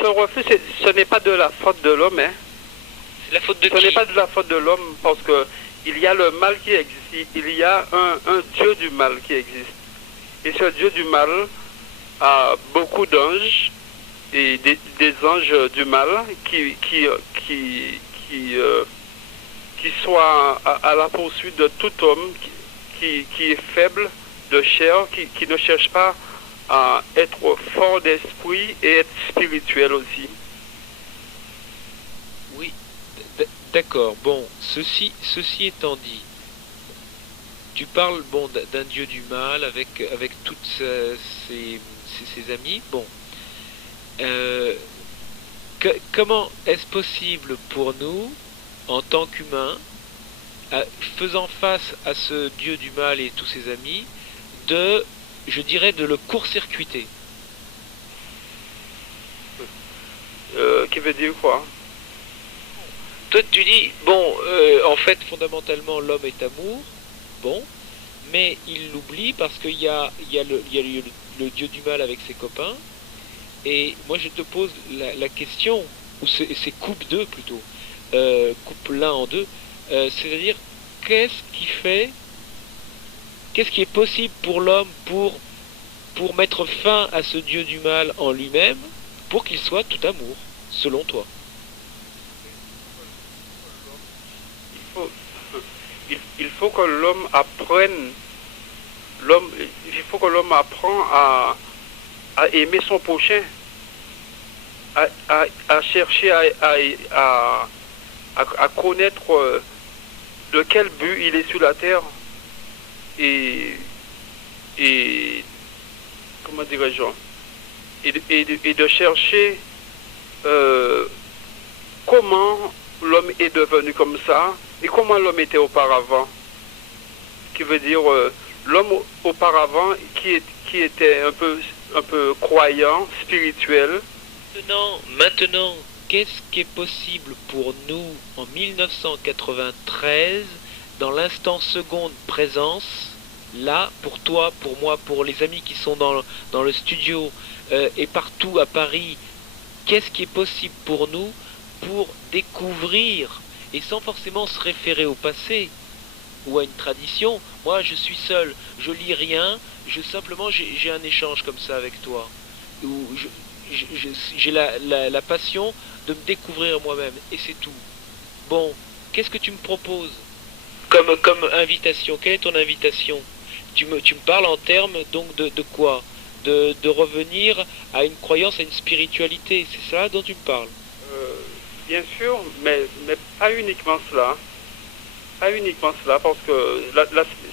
ce reflux, ce n'est pas de la faute de l'homme, hein. C'est la faute de Ce qui? n'est pas de la faute de l'homme parce que il y a le mal qui existe. Il y a un Dieu du mal qui existe. Et ce Dieu du mal a beaucoup d'anges et des anges du mal qui sont à la poursuite de tout homme qui est faible de chair, qui ne cherche pas à être fort d'esprit et être spirituel aussi. Oui, d'accord. Bon, ceci étant dit, tu parles bon d'un dieu du mal avec toutes ses amis. Bon, euh, comment est-ce possible pour nous, en tant qu'humains, faisant face à ce dieu du mal et tous ses amis, je dirais, de le court-circuiter? Qui veut dire quoi? Toi, tu dis, bon, en fait, fondamentalement, l'homme est amour, bon, mais il l'oublie parce qu'il y a le dieu du mal avec ses copains, et moi, je te pose la question, ou c'est coupe deux plutôt, coupe l'un en deux, c'est-à-dire, qu'est-ce qui est possible pour l'homme pour mettre fin à ce dieu du mal en lui-même, pour qu'il soit tout amour, selon toi? Il faut que l'homme apprenne, il faut que l'homme apprend à aimer son prochain, à chercher à connaître de quel but il est sur la terre et comment dirais-je, et de chercher comment l'homme est devenu comme ça et comment l'homme était auparavant. Qui veut dire l'homme auparavant qui était un peu croyant, spirituel. Maintenant, qu'est-ce qui est possible pour nous en 1993, dans l'instant seconde présence, là, pour toi, pour moi, pour les amis qui sont dans le studio et partout à Paris, qu'est-ce qui est possible pour nous pour découvrir, et sans forcément se référer au passé ou à une tradition? Moi, je suis seul, je lis rien, simplement j'ai un échange comme ça avec toi, où j'ai la passion de me découvrir moi-même, et c'est tout. Bon, qu'est-ce que tu me proposes comme invitation? Quelle est ton invitation? Tu me parles en termes donc de quoi? De revenir à une croyance, à une spiritualité, c'est ça dont tu me parles? Bien sûr, mais pas uniquement cela. Pas uniquement cela, parce que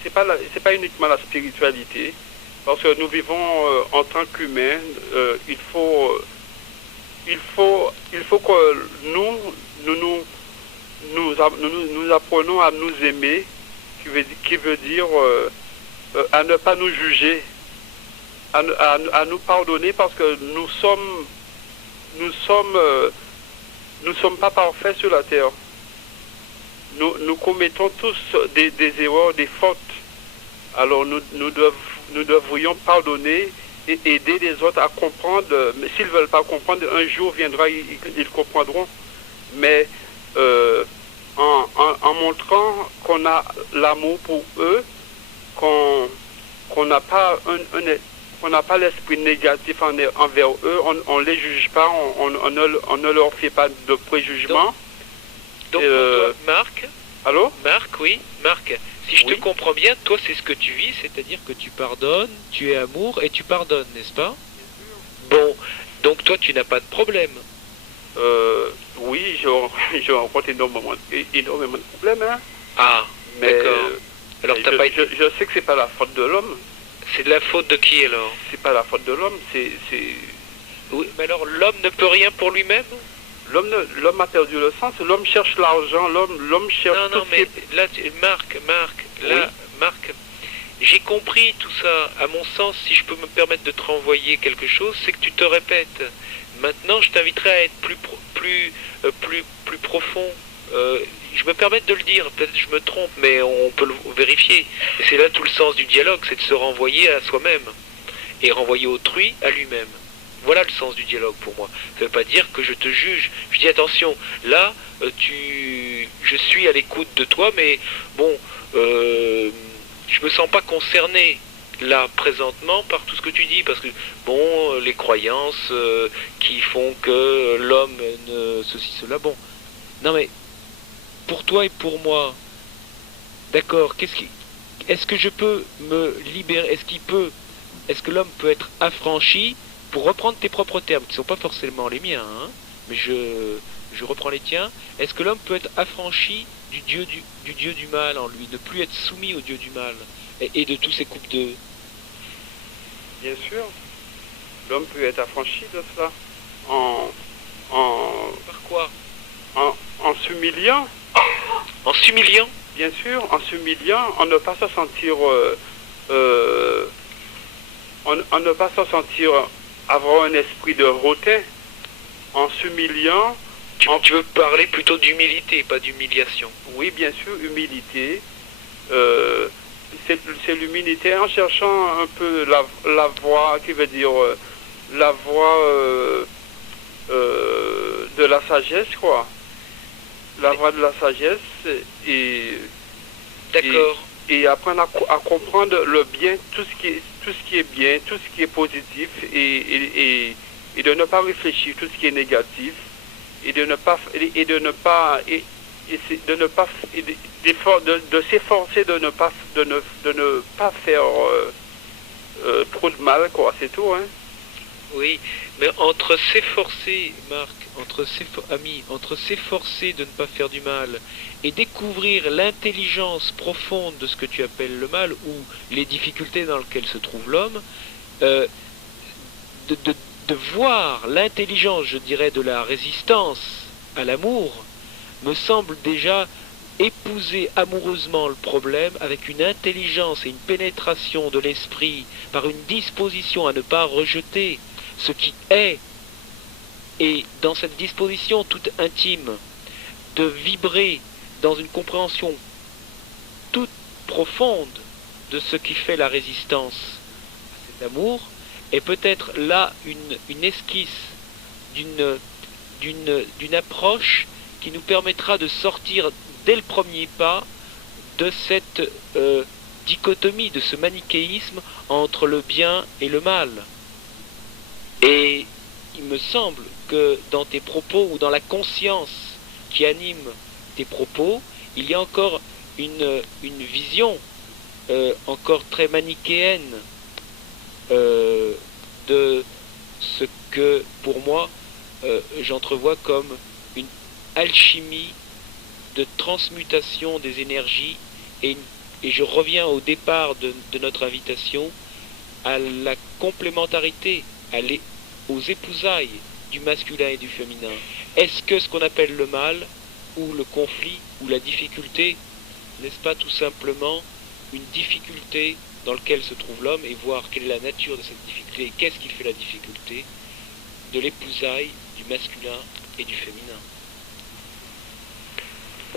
c'est pas uniquement la spiritualité. Parce que nous vivons en tant qu'humains, il faut que nous apprenons à nous aimer, qui veut dire à ne pas nous juger, à nous pardonner, parce que nous sommes pas parfaits sur la terre. Nous commettons tous des erreurs, des fautes. Alors nous devrions pardonner et aider les autres à comprendre. Mais s'ils ne veulent pas comprendre, un jour viendra, ils comprendront. Mais en montrant qu'on a l'amour pour eux, qu'on n'a pas on n'a pas l'esprit négatif envers eux, on ne les juge pas, on ne leur fait pas de préjugement. Donc pour toi, Marc? Allô? Marc, oui, Marc, si je te Oui. comprends bien, toi c'est ce que tu vis, c'est-à-dire que tu pardonnes, tu es amour et tu pardonnes, n'est-ce pas? Bon, donc toi tu n'as pas de problème. Oui, je rencontre énormément de problèmes, hein. Ah, Mais d'accord. Alors t'as pas été... je sais que c'est pas la faute de l'homme. C'est de la faute de qui alors? C'est pas la faute de l'homme, Oui, mais alors l'homme ne peut rien pour lui-même? L'homme a perdu le sens. L'homme cherche l'argent. L'homme cherche. Non, mais là, Marc, là, oui. Marc, j'ai compris tout ça. À mon sens, si je peux me permettre de te renvoyer quelque chose, c'est que tu te répètes. Maintenant, je t'inviterai à être plus profond. Je me permets de le dire, peut-être que je me trompe, mais on peut le vérifier. Et c'est là tout le sens du dialogue, c'est de se renvoyer à soi-même et renvoyer autrui à lui-même. Voilà le sens du dialogue pour moi. Ça ne veut pas dire que je te juge. Je dis attention, là, je suis à l'écoute de toi, mais bon, je me sens pas concerné là présentement par tout ce que tu dis, parce que bon, les croyances qui font que l'homme ne ceci cela. Bon, non mais pour toi et pour moi, d'accord. Est-ce que je peux me libérer? Est-ce que l'homme peut être affranchi, pour reprendre tes propres termes, qui ne sont pas forcément les miens, hein, mais je reprends les tiens. Est-ce que l'homme peut être affranchi du dieu du mal en lui, ne plus être soumis au dieu du mal et de tous ses coupes de... Bien sûr, l'homme peut être affranchi de cela en, en, Par quoi? en s'humiliant. En s'humiliant? Bien sûr, en s'humiliant, en ne pas se sentir, en ne pas se sentir avoir un esprit de hautain, en s'humiliant. Tu veux parler plutôt d'humilité, pas d'humiliation. Oui, bien sûr, humilité. C'est l'humilité en cherchant un peu la voie qui veut dire la voie de la sagesse, quoi. La voie de la sagesse et d'accord. Et apprendre à comprendre le bien, tout ce qui est bien, tout ce qui est positif et de ne pas réfléchir tout ce qui est négatif et de ne pas de s'efforcer de ne pas faire trop de mal, quoi, c'est tout, hein. Oui, mais entre s'efforcer, Marc, entre s'efforcer de ne pas faire du mal et découvrir l'intelligence profonde de ce que tu appelles le mal ou les difficultés dans lesquelles se trouve l'homme, de voir l'intelligence, je dirais, de la résistance à l'amour, me semble déjà épouser amoureusement le problème avec une intelligence et une pénétration de l'esprit par une disposition à ne pas rejeter ce qui est, et dans cette disposition toute intime de vibrer dans une compréhension toute profonde de ce qui fait la résistance à cet amour, et peut-être là une esquisse d'une approche qui nous permettra de sortir dès le premier pas de cette dichotomie, de ce manichéisme entre le bien et le mal. Et il me semble que dans tes propos ou dans la conscience qui anime tes propos, il y a encore une vision encore très manichéenne de ce que pour moi j'entrevois comme une alchimie de transmutation des énergies et je reviens au départ de notre invitation à la complémentarité, aux épousailles du masculin et du féminin. Est-ce que ce qu'on appelle le mal, ou le conflit, ou la difficulté, n'est-ce pas tout simplement une difficulté dans laquelle se trouve l'homme, et voir quelle est la nature de cette difficulté, et qu'est-ce qui fait la difficulté de l'épousaille du masculin et du féminin?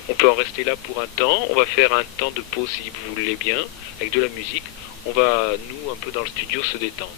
On peut en rester là pour un temps. On va faire un temps de pause si vous voulez bien, avec de la musique. On va, nous, un peu dans le studio, se détendre.